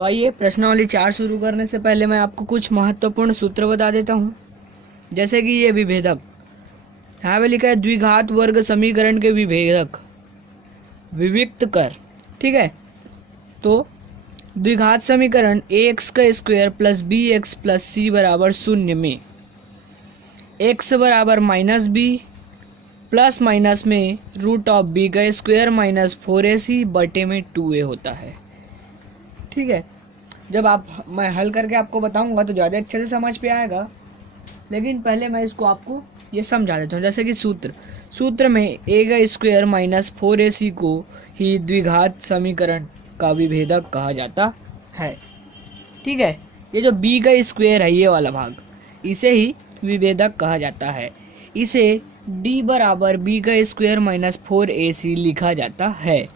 तो आइए प्रश्नावली 4 शुरू करने से पहले मैं आपको कुछ महत्वपूर्ण सूत्र बता देता हूँ। जैसे कि ये विभेदक, यहाँ पे लिखा है द्विघात वर्ग समीकरण के विभेदक विविक्त कर। ठीक है, तो द्विघात समीकरण ax का square plus B X plus C बराबर 0 में x बराबर माइनस बी प्लस माइनस में रूट ऑफ बी का स्क्वायर माइनस 4ac बटे में 2a होता है। ठीक है, जब मैं हल करके आपको बताऊंगा तो ज़्यादा अच्छे से समझ पे आएगा, लेकिन पहले मैं इसको आपको ये समझा देता हूँ। जैसे कि सूत्र में a का स्क्वायर माइनस 4ac को ही द्विघात समीकरण का विभेदक कहा जाता है। ठीक है, ये जो b का स्क्वायर है, ये वाला भाग, इसे ही विभेदक कहा जाता है। इसे d बराबर b का स्क्वायर माइनस 4ac लिखा जाता है।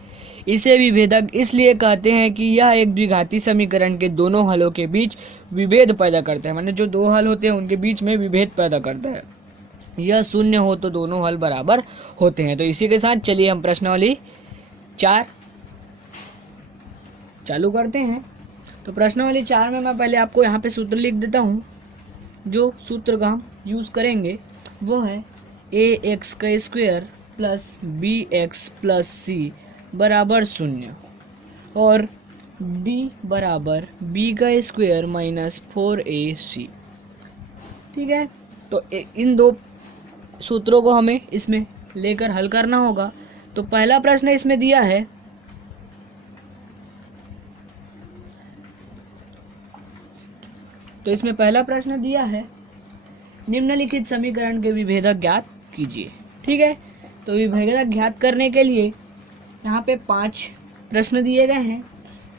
इसे विभेदक इसलिए कहते हैं कि यह एक द्विघाती समीकरण के दोनों हलों के बीच विभेद पैदा करता है। माने जो दो हल होते हैं उनके बीच में विभेद पैदा करता है। यह शून्य हो तो दोनों हल बराबर होते हैं। तो इसी के साथ चलिए हम प्रश्नावली 4 चालू करते हैं। तो प्रश्नावली 4 में मैं पहले आपको यहाँ पे सूत्र लिख देता हूँ। जो सूत्र का हम यूज करेंगे वो है ax का square plus B X plus C बराबर 0 और d बराबर b का स्क्वायर माइनस 4ac। ठीक है, तो इन दो सूत्रों को हमें इसमें लेकर हल करना होगा। तो पहला प्रश्न इसमें दिया है, निम्नलिखित समीकरण के विभेदक ज्ञात कीजिए। ठीक है, तो विभेदक ज्ञात करने के लिए यहाँ पे 5 प्रश्न दिए गए हैं,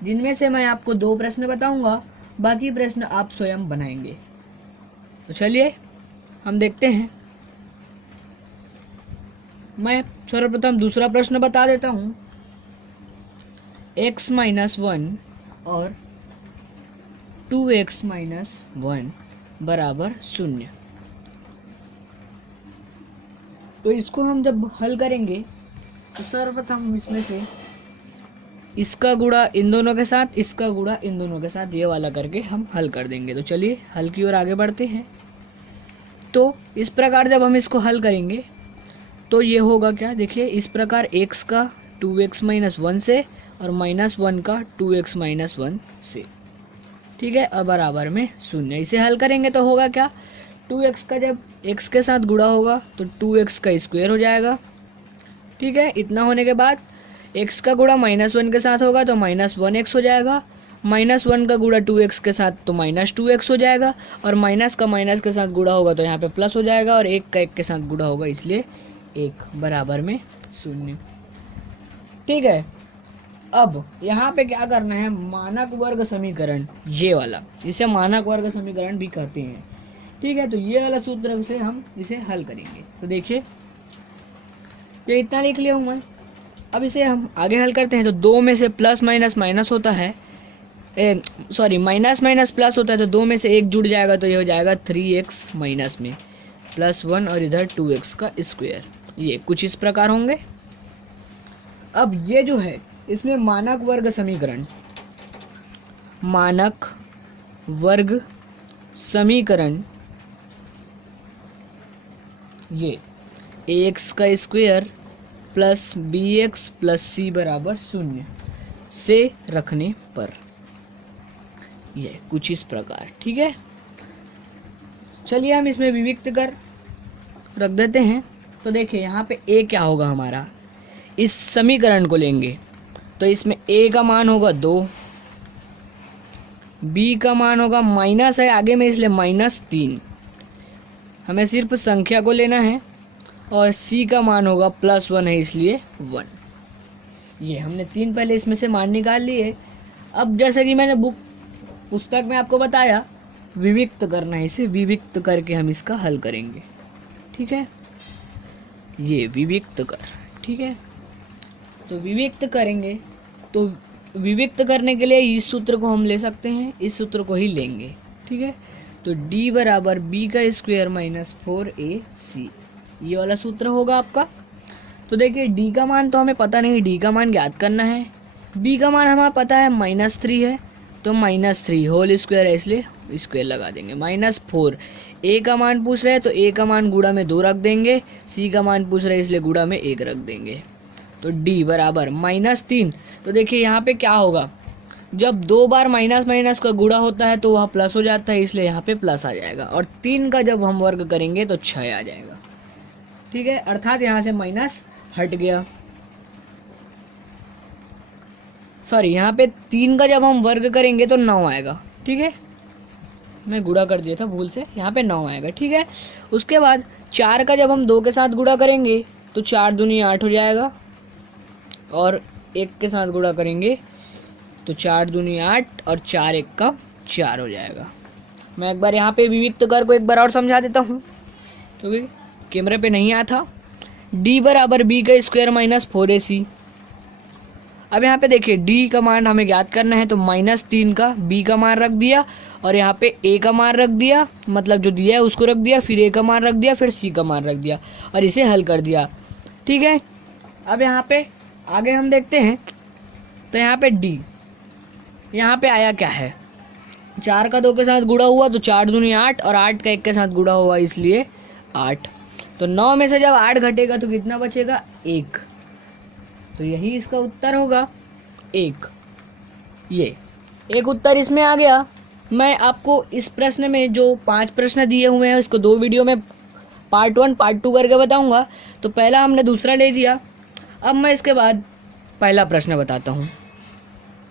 जिनमें से मैं आपको 2 प्रश्न बताऊंगा, बाकी प्रश्न आप स्वयं बनाएंगे। तो चलिए हम देखते हैं। मैं सर्वप्रथम दूसरा प्रश्न बता देता हूँ। x माइनस 1 और 2x माइनस 1 बराबर 0। तो इसको हम जब हल करेंगे तो सर्वप्रथम इसमें से इसका गुणा इन दोनों के साथ, इसका गुणा इन दोनों के साथ, ये वाला करके हम हल कर देंगे। तो चलिए हल की ओर आगे बढ़ते हैं। तो इस प्रकार जब हम इसको हल करेंगे तो ये होगा क्या, देखिए इस प्रकार x का 2x माइनस 1 से और माइनस 1 का 2x माइनस 1 से। ठीक है, अब बराबर में 0। इसे हल करेंगे तो होगा क्या, 2x का जब x के साथ गुणा होगा तो 2x का स्क्वायर हो जाएगा। ठीक है, इतना होने के बाद x का गुणा माइनस 1 के साथ होगा तो माइनस 1x हो जाएगा। माइनस 1 का गुणा 2x के साथ तो माइनस 2x हो जाएगा, और माइनस का माइनस के साथ गुणा होगा तो यहाँ पे प्लस हो जाएगा, और 1 का 1 के साथ गुणा होगा इसलिए 1 बराबर में 0। ठीक है, अब यहाँ पे क्या करना है, मानक वर्ग समीकरण, ये वाला, इसे मानक वर्ग समीकरण भी कहते हैं। ठीक है, तो ये वाला सूत्र से हम इसे हल करेंगे। तो देखिए ये इतना लिख लिया हूँ मैं। अब इसे हम आगे हल करते हैं। तो 2 में से प्लस माइनस माइनस होता है, माइनस माइनस प्लस होता है, तो 2 में से 1 जुड़ जाएगा तो ये हो जाएगा 3x माइनस में प्लस 1 और इधर 2x का स्क्वायर। ये कुछ इस प्रकार होंगे। अब ये जो है इसमें मानक वर्ग समीकरण ये ax का square plus B X plus C बराबर 0 से रखने पर ये कुछ इस प्रकार। ठीक है, चलिए हम इसमें विविक्त कर रख देते हैं। तो देखिए यहाँ पे a क्या होगा हमारा, इस समीकरण को लेंगे तो इसमें a का मान होगा 2, b का मान होगा माइनस है आगे में इसलिए माइनस 3, हमें सिर्फ संख्या को लेना है, और c का मान होगा प्लस 1 है इसलिए 1। ये हमने 3 पहले इसमें से मान निकाल लिए। अब जैसे कि मैंने पुस्तक में आपको बताया, विविक्त करना है, इसे विविक्त करके हम इसका हल करेंगे। ठीक है, ये विविक्त कर। ठीक है, तो विविक्त करेंगे तो विविक्त करने के लिए इस सूत्र को हम ले सकते हैं, इस सूत्र को ही लेंगे। ठीक है, तो d बराबर b का स्क्वायर माइनस 4ac, ये वाला सूत्र होगा आपका। तो देखिए डी का मान तो हमें पता नहीं, डी का मान ज्ञात करना है। बी का मान हमें पता है -3 है, तो -3 होल स्क्वायर है इसलिए स्क्वायर लगा देंगे। -4 ए का मान पूछ रहे हैं तो ए का मान गुणा में 2 रख देंगे, सी का मान पूछ रहे हैं इसलिए गुणा में 1 रख देंगे। तो डी बराबर -3। तो देखिए यहाँ पे क्या होगा, जब 2 बार माइनस माइनस का गुणा होता है तो वह प्लस हो जाता है, इसलिए यहाँ पे प्लस आ जाएगा। और 3 का जब हम वर्ग करेंगे तो 6 आ जाएगा। ठीक है, अर्थात यहाँ से माइनस हट गया। सॉरी, यहाँ पे 3 का जब हम वर्ग करेंगे तो 9 आएगा। ठीक है, मैं गुणा कर दिया था भूल से, यहाँ पे 9 आएगा। ठीक है, उसके बाद 4 का जब हम 2 के साथ गुणा करेंगे तो 4 दूनी 8 हो जाएगा, और 1 के साथ गुणा करेंगे तो 4 दूनी 8 और 4 1 का 4 हो जाएगा। मैं एक बार यहाँ पे विविक्त कर को एक बार और समझा देता हूँ क्योंकि कैमरे पे नहीं आया था। डी बराबर बी का स्क्वायर माइनस 4ac। अब यहाँ पे देखिए डी का मान हमें ज्ञात करना है, तो -3 का बी का मान रख दिया और यहाँ पे ए का मान रख दिया, मतलब जो दिया है उसको रख दिया, फिर ए का मान रख दिया, फिर सी का मान रख दिया और इसे हल कर दिया। ठीक है, अब यहाँ पे आगे हम देखते हैं। तो यहाँ पे डी, यहाँ पे आया क्या है, 4 का 2 के साथ गुणा हुआ तो 4 दूनी 8 और 8 का 1 के साथ गुणा हुआ इसलिए 8। तो 9 में से जब 8 घटेगा तो कितना बचेगा, 1। तो यही इसका उत्तर होगा 1। ये एक उत्तर इसमें आ गया। मैं आपको इस प्रश्न में जो 5 प्रश्न दिए हुए हैं उसको 2 वीडियो में पार्ट 1 पार्ट 2 करके बताऊंगा। तो पहला हमने दूसरा ले लिया, अब मैं इसके बाद पहला प्रश्न बताता हूँ।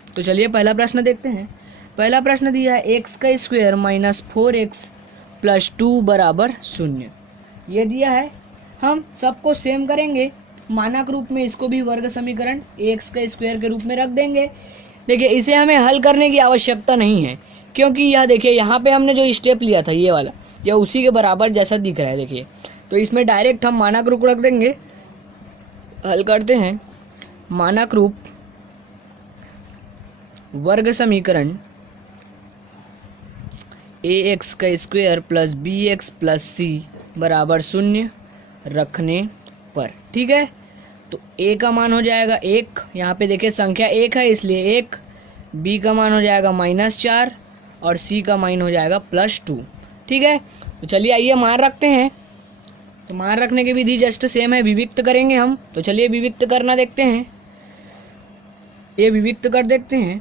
तो चलिए पहला प्रश्न देखते हैं। पहला प्रश्न दिया है x का स्क्वायर -4x + 2 बराबर 0। ये दिया है, हम सबको सेम करेंगे, मानक रूप में इसको भी वर्ग समीकरण x का स्क्वायर के रूप में रख देंगे। देखिए इसे हमें हल करने की आवश्यकता नहीं है, क्योंकि यह देखिए यहाँ पे हमने जो स्टेप लिया था ये वाला, यह उसी के बराबर जैसा दिख रहा है। देखिए तो इसमें डायरेक्ट हम मानक रूप रख देंगे। हल करते हैं। मानक रूप वर्ग समीकरण ax का स्क्वायर + bx + c बराबर 0 रखने पर। ठीक है, तो a का मान हो जाएगा 1, यहाँ पे देखिए संख्या 1 है इसलिए 1, b का मान हो जाएगा -4 और c का मान हो जाएगा +2। ठीक है, तो चलिए आइए मान रखते हैं। तो मान रखने की विधि जस्ट सेम है, विविक्त करेंगे हम। तो चलिए विविक्त करना देखते हैं, ये विविक्त कर देखते हैं।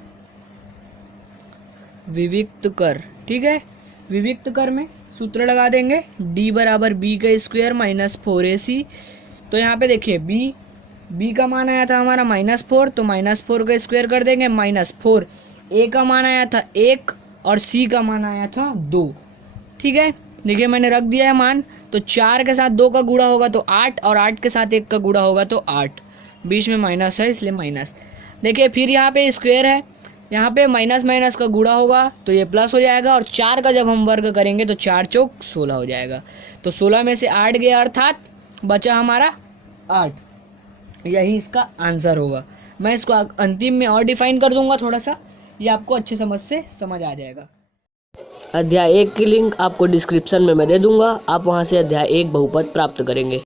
विविक्त कर, ठीक है, विविक्त कर में सूत्र लगा देंगे, d बराबर b का स्क्वायर -4ac। तो यहाँ पे देखिए b का मान आया था हमारा -4, तो -4 का स्क्वायर कर देंगे, -4। a का मान आया था 1 और c का मान आया था 2। ठीक है, देखिए मैंने रख दिया है मान। तो 4 के साथ 2 का गुणा होगा तो 8 और 8 के साथ 1 का गुणा होगा तो 8, बीच में माइनस है इसलिए माइनस। देखिए फिर यहाँ पे स्क्वायर है, यहाँ पे माइनस माइनस का गुणा होगा तो ये प्लस हो जाएगा, और 4 का जब हम वर्ग करेंगे तो 4 चौक 16 हो जाएगा। तो 16 में से 8 गया अर्थात बचा हमारा 8। यही इसका आंसर होगा। मैं इसको अंतिम में और डिफाइन कर दूंगा थोड़ा सा, ये आपको अच्छे से समझ आ जाएगा। अध्याय 1 की लिंक आपको डिस्क्रिप्शन में मैं दे दूंगा, आप वहां से अध्याय 1 बहुपद प्राप्त करेंगे।